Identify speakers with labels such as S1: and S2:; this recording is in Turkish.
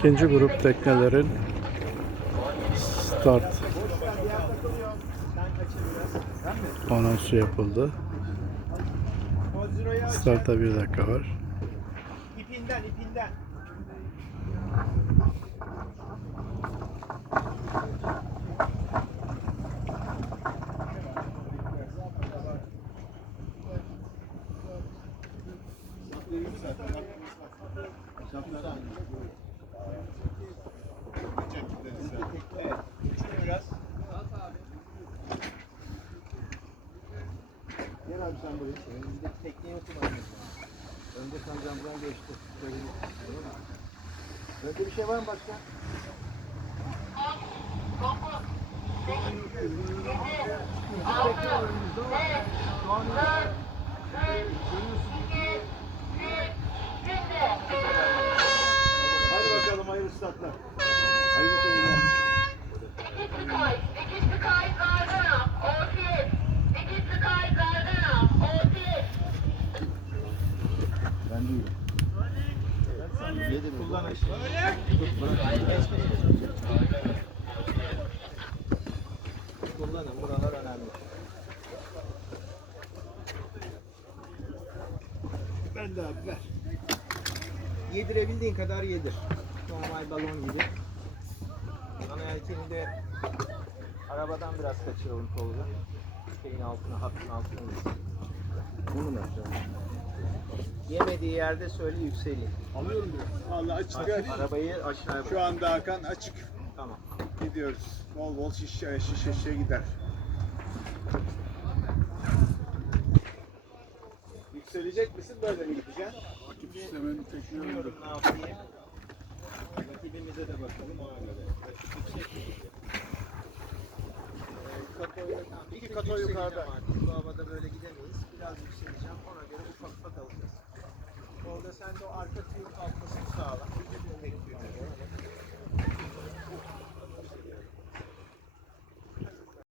S1: İkinci grup teknelerin start anonsu yapıldı. Starta bir dakika var.
S2: İpinden ipinden. Evet. Küçül biraz. Gel abi sen buraya. Önümüzdeki tekneyi okumadınız. Önde sanacağım buradan geçti. Önde bir şey var mı başka? Hadi
S3: Sky Gardena, OTS.
S2: Ben değilim. Yedim. Kullan aşağı. Kullanın. Buralar önemli. Ben de abi ver. Yedirebildiğin kadar yedir. Normal balon gibi. Ana yelkeni de arabadan biraz kaçıralım Tolga. Şeyin altına, hattın altına. Bunu mu yapacağım? Yemediği yerde söyle yükseleyim.
S4: Alıyorum diyor. Vallahi açık ver.
S2: Arabayı aşağıya bırak.
S4: Şu anda Hakan açık.
S2: Tamam.
S4: Gidiyoruz. Bol bol şişe şişe şişe gider. Yükselecek misin böyle mi gideceksin?
S2: Bilmiyorum ne yapayım. Rakibimize de bakalım ona göre. Rakip yüksek mi?
S4: İki kato yukarıda.
S2: Bu havada böyle gidemeyiz. Biraz yükseleceğim. Ona göre ufak ufak alacağız. Orada sen de o arka tüyün kalkmasını sağla. Tek tüyün.